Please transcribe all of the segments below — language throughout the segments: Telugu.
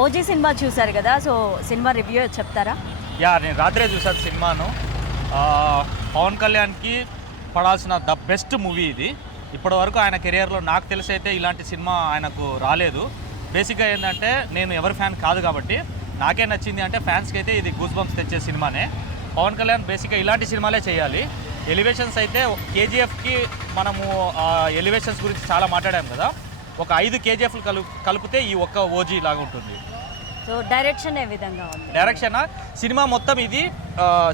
ఓజీ సినిమా చూసారు కదా, సో సినిమా రివ్యూ చెప్తారా? నేను రాత్రే చూసాను సినిమాను. పవన్ కళ్యాణ్కి పడాల్సిన ద బెస్ట్ మూవీ ఇది. ఇప్పటి వరకు ఆయన కెరియర్లో నాకు తెలిసి అయితే ఇలాంటి సినిమా ఆయనకు రాలేదు. బేసిక్గా ఏంటంటే నేను ఎవరి ఫ్యాన్ కాదు కాబట్టి నాకే నచ్చింది అంటే ఫ్యాన్స్కి అయితే ఇది గూస్ బంప్స్ తెచ్చే సినిమానే. పవన్ కళ్యాణ్ బేసిక్గా ఇలాంటి సినిమాలే చేయాలి. ఎలివేషన్స్ అయితే కేజీఎఫ్కి మనము ఎలివేషన్స్ గురించి చాలా మాట్లాడాము కదా, ఒక 5 కేజీఎఫ్లు కలిపితే ఈ ఒక్క ఓజీ లాగా ఉంటుంది. సో డైరెక్షన్ ఏ విధంగా ఉంది? డైరెక్షన్ సినిమా మొత్తం ఇది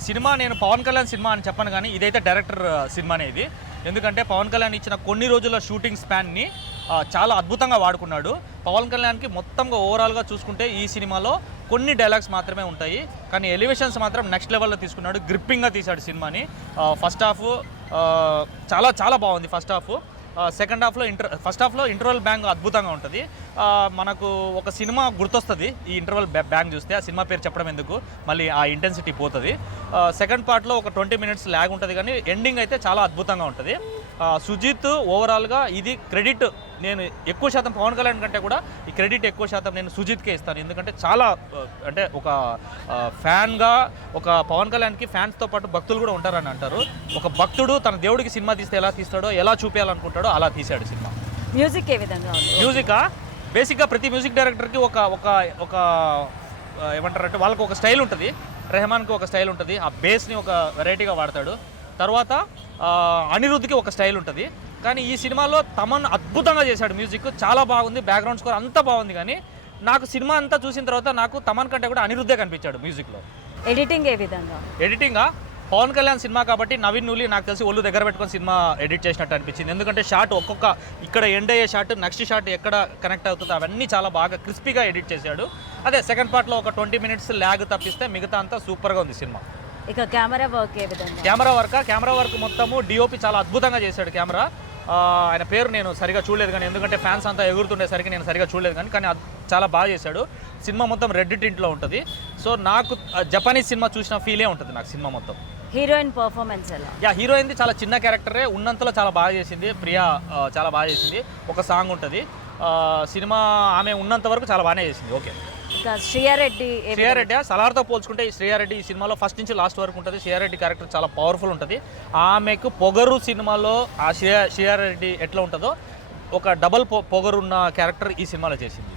సినిమా నేను పవన్ కళ్యాణ్ సినిమా అని చెప్పను, కానీ ఇదైతే డైరెక్టర్ సినిమానే ఇది. ఎందుకంటే పవన్ కళ్యాణ్ ఇచ్చిన కొన్ని రోజుల షూటింగ్ స్పాన్ని చాలా అద్భుతంగా వాడుకున్నాడు. పవన్ కళ్యాణ్కి మొత్తంగా ఓవరాల్గా చూసుకుంటే ఈ సినిమాలో కొన్ని డైలాగ్స్ మాత్రమే ఉంటాయి, కానీ ఎలివేషన్స్ మాత్రం నెక్స్ట్ లెవెల్లో తీసుకున్నాడు. గ్రిప్పింగ్గా తీశాడు సినిమాని. ఫస్ట్ హాఫ్ చాలా చాలా బాగుంది. ఫస్ట్ హాఫ్ సెకండ్ హాఫ్లో ఫస్ట్ హాఫ్లో ఇంటర్వల్ బ్యాంగ్ అద్భుతంగా ఉంటుంది. మనకు ఒక సినిమా గుర్తొస్తుంది ఈ ఇంటర్వల్ బ్యాంగ్ చూస్తే. ఆ సినిమా పేరు చెప్పడం ఎందుకు, మళ్ళీ ఆ ఇంటెన్సిటీ పోతుంది. సెకండ్ పార్ట్లో ఒక 20 minutes ల్యాగ్ ఉంటుంది, కానీ ఎండింగ్ అయితే చాలా అద్భుతంగా ఉంటుంది. సుజిత్ ఓవరాల్గా ఇది క్రెడిట్ నేను ఎక్కువ శాతం పవన్ కళ్యాణ్ కంటే కూడా ఈ క్రెడిట్ ఎక్కువ శాతం నేను సుజిత్కే ఇస్తాను. ఎందుకంటే చాలా అంటే ఒక ఫ్యాన్గా ఒక పవన్ కళ్యాణ్కి ఫ్యాన్స్తో పాటు భక్తులు కూడా ఉంటారని అంటారు. ఒక భక్తుడు తన దేవుడికి సినిమా తీస్తే ఎలా తీస్తాడో, ఎలా చూపించాలనుకుంటాడో అలా తీశాడు సినిమా. మ్యూజిక్ ఏ విధంగా ఉంది? మ్యూజికా బేసిక్గా ప్రతి మ్యూజిక్ డైరెక్టర్కి ఒక ఒక ఒక ఏమంటారంటే వాళ్ళకి ఒక స్టైల్ ఉంటుంది. రెహమాన్కి ఒక స్టైల్ ఉంటుంది, ఆ బేస్ని ఒక వెరైటీగా వాడతాడు. తర్వాత అనిరుద్ధ్కి ఒక స్టైల్ ఉంటుంది. కానీ ఈ సినిమాలో తమన్ అద్భుతంగా చేశాడు. మ్యూజిక్ చాలా బాగుంది, బ్యాక్గ్రౌండ్ స్కోర్ అంతా బాగుంది. కానీ నాకు సినిమా అంతా చూసిన తర్వాత నాకు తమన్ కంటే కూడా అనిరుద్ధే కనిపించాడు మ్యూజిక్లో. ఎడిటింగ్ ఏ విధంగా? ఎడిటింగా పవన్ కళ్యాణ్ సినిమా కాబట్టి నవీన్ నూలి నాకు తెలిసి ఒళ్ళు దగ్గర పెట్టుకొని సినిమా ఎడిట్ చేసినట్టు అనిపించింది. ఎందుకంటే షాట్ ఒక్కొక్క ఇక్కడ ఎండ్ అయ్యే షాట్ నెక్స్ట్ షాట్ ఎక్కడ కనెక్ట్ అవుతుందో అవన్నీ చాలా బాగా క్రిస్పీగా ఎడిట్ చేశాడు. అదే సెకండ్ పార్ట్లో ఒక 20 minutes ల్యాగ్ తప్పిస్తే మిగతా అంతా సూపర్గా ఉంది సినిమా. ఇక కెమెరా వర్క్ ఏ విధంగా? కెమెరా వర్క్ మొత్తము డిఓపి చాలా అద్భుతంగా చేశాడు. కెమెరా ఆయన పేరు నేను సరిగా చూడలేదు, కానీ ఎందుకంటే ఫ్యాన్స్ అంతా ఎగురుతుండేసరికి నేను సరిగా చూడలేదు, కానీ చాలా బాగా చేశాడు. సినిమా మొత్తం రెడ్ టింట్లో ఉంటుంది. సో నాకు జపనీస్ సినిమా చూసిన ఫీలే ఉంటుంది నాకు సినిమా మొత్తం. హీరోయిన్ పర్ఫార్మెన్స్ ఎలా? హీరోయిన్ది చాలా చిన్న క్యారెక్టరే, ఉన్నంతలో చాలా బాగా చేసింది. ప్రియా చాలా బాగా చేసింది. ఒక సాంగ్ ఉంటుంది సినిమా, ఆమె ఉన్నంత వరకు చాలా బాగానే చేసింది. ఓకే. ఇక శ్రీయారెడ్డి సలార్తో పోల్చుకుంటే శ్రీయారెడ్డి ఈ సినిమాలో ఫస్ట్ నుంచి లాస్ట్ వరకు ఉంటుంది. శ్రీయారెడ్డి క్యారెక్టర్ చాలా పవర్ఫుల్ ఉంటుంది. ఆమెకు పొగరు సినిమాలో ఆ శ్రీయారెడ్డి ఎట్లా ఉంటుందో ఒక డబల్ పొగరున్న క్యారెక్టర్ ఈ సినిమాలో చేసింది.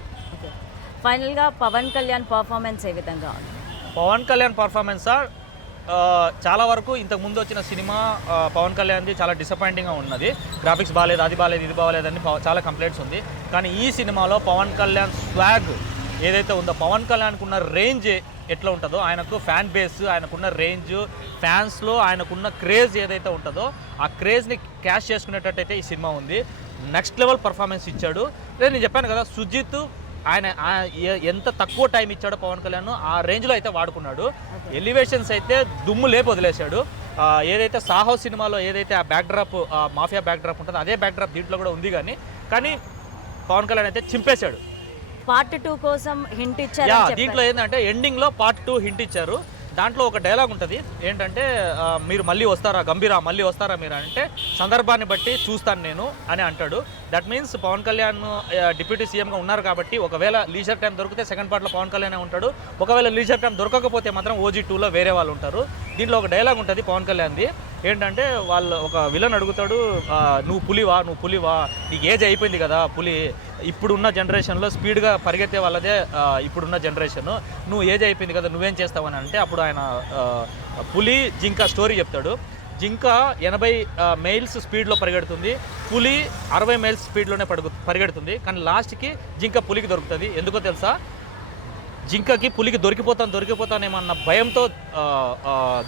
ఫైనల్గా పవన్ కళ్యాణ్ పర్ఫార్మెన్స్ ఏ విధంగా ఉంది? పవన్ కళ్యాణ్ పర్ఫార్మెన్సా చాలా వరకు ఇంతకుముందు వచ్చిన సినిమా పవన్ కళ్యాణ్ది చాలా డిసప్పాయింటింగ్గా ఉన్నది. గ్రాఫిక్స్ బాగాలేదు, అది బాగాలేదు, ఇది బాగాలేదు అని చాలా కంప్లైంట్స్ ఉంది. కానీ ఈ సినిమాలో పవన్ కళ్యాణ్ స్వాగ్ ఏదైతే ఉందో, పవన్ కళ్యాణ్కి ఉన్న రేంజ్ ఎట్లా ఉంటుందో, ఆయనకు ఫ్యాన్ బేస్, ఆయనకున్న రేంజ్, ఫ్యాన్స్లో ఆయనకున్న క్రేజ్ ఏదైతే ఉంటుందో ఆ క్రేజ్ని క్యాష్ చేసుకునేటట్టయితే ఈ సినిమా ఉంది. నెక్స్ట్ లెవెల్ పర్ఫార్మెన్స్ ఇచ్చాడు. నేను చెప్పాను కదా, సుజిత్ ఆయన ఎంత తక్కువ టైం ఇచ్చాడో పవన్ కళ్యాణ్ ఆ రేంజ్లో అయితే వాడుకున్నాడు. ఎలివేషన్స్ అయితే దుమ్ము లేపు వదిలేశాడు. ఏదైతే సాహో సినిమాలో ఏదైతే ఆ బ్యాక్డ్రాప్ మాఫియా బ్యాక్డ్రాప్ ఉంటుందో అదే బ్యాక్డ్రాప్ దీంట్లో కూడా ఉంది. కానీ పవన్ కళ్యాణ్ అయితే చింపేశాడు. పార్ట్ 2 కోసం హింట్ ఇచ్చారు. దీంట్లో ఏంటంటే ఎండింగ్లో పార్ట్ 2 హింట్ ఇచ్చారు. దాంట్లో ఒక డైలాగ్ ఉంటుంది ఏంటంటే, మీరు మళ్ళీ వస్తారా గంభీరా, మళ్ళీ వస్తారా మీరు అంటే, సందర్భాన్ని బట్టి చూస్తాను నేను అని అంటాడు. That means Pawan Kalyan deputy సీఎంగా ఉన్నారు కాబట్టి ఒకవేళ లీజర్ టైం దొరికితే సెకండ్ పార్ట్లో పవన్ కళ్యాణ్ ఉంటాడు. ఒకవేళ లీజర్ టైం దొరకకపోతే మాత్రం ఓజీ 2లో వేరే వాళ్ళు ఉంటారు. దీంట్లో ఒక డైలాగ్ ఉంటుంది పవన్ కళ్యాణ్ది ఏంటంటే, వాళ్ళు ఒక విలన్ అడుగుతాడు, నువ్వు పులివా, నీకు ఏజ్ అయిపోయింది కదా పులి, ఇప్పుడున్న జనరేషన్లో స్పీడ్గా పరిగెత్తే వాళ్ళదే ఇప్పుడున్న జనరేషన్, నువ్వు ఏజ్ అయిపోయింది కదా నువ్వేం చేస్తావని అంటే, అప్పుడు ఆయన పులి జింక స్టోరీ చెప్తాడు. జింక 80 మైల్స్ స్పీడ్లో పరిగెడుతుంది, పులి 60 మైల్స్ స్పీడ్లోనే పరిగెడుతుంది. కానీ లాస్ట్కి జింక పులికి దొరుకుతుంది. ఎందుకో తెలుసా, జింకకి పులికి దొరికిపోతానేమన్న భయంతో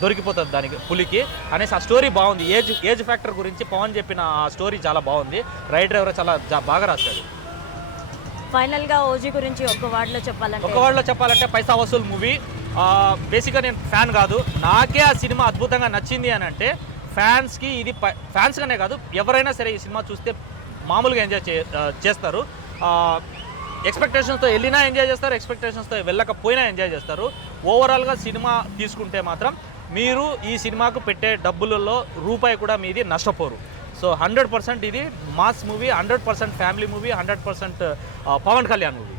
దొరికిపోతుంది దానికి పులికి అనేసి ఆ స్టోరీ బాగుంది. ఏజ్ ఫ్యాక్టర్ గురించి పవన్ చెప్పిన ఆ స్టోరీ చాలా బాగుంది. రైటర్ ఎవరో చాలా బాగా రాశాడు. ఫైనల్గా ఓజీ గురించి ఒక వార్డులో చెప్పాలంటే పైసా వసూల్ మూవీ. బేసిక్గా నేను ఫ్యాన్ కాదు, నాకే ఆ సినిమా అద్భుతంగా నచ్చింది అని అంటే, ఫ్యాన్స్కి ఇది ఫ్యాన్స్గానే కాదు ఎవరైనా సరే ఈ సినిమా చూస్తే మామూలుగా ఎంజాయ్ చేస్తారు. ఎక్స్పెక్టేషన్స్తో వెళ్ళినా ఎంజాయ్ చేస్తారు, ఎక్స్పెక్టేషన్స్తో వెళ్ళకపోయినా ఎంజాయ్ చేస్తారు. ఓవరాల్గా సినిమా తీసుకుంటే మాత్రం మీరు ఈ సినిమాకు పెట్టే డబ్బులలో రూపాయి కూడా మీది నష్టపోరు. సో 100% ఇది mass movie, 100% family movie, 100% Pawan Kalyan movie.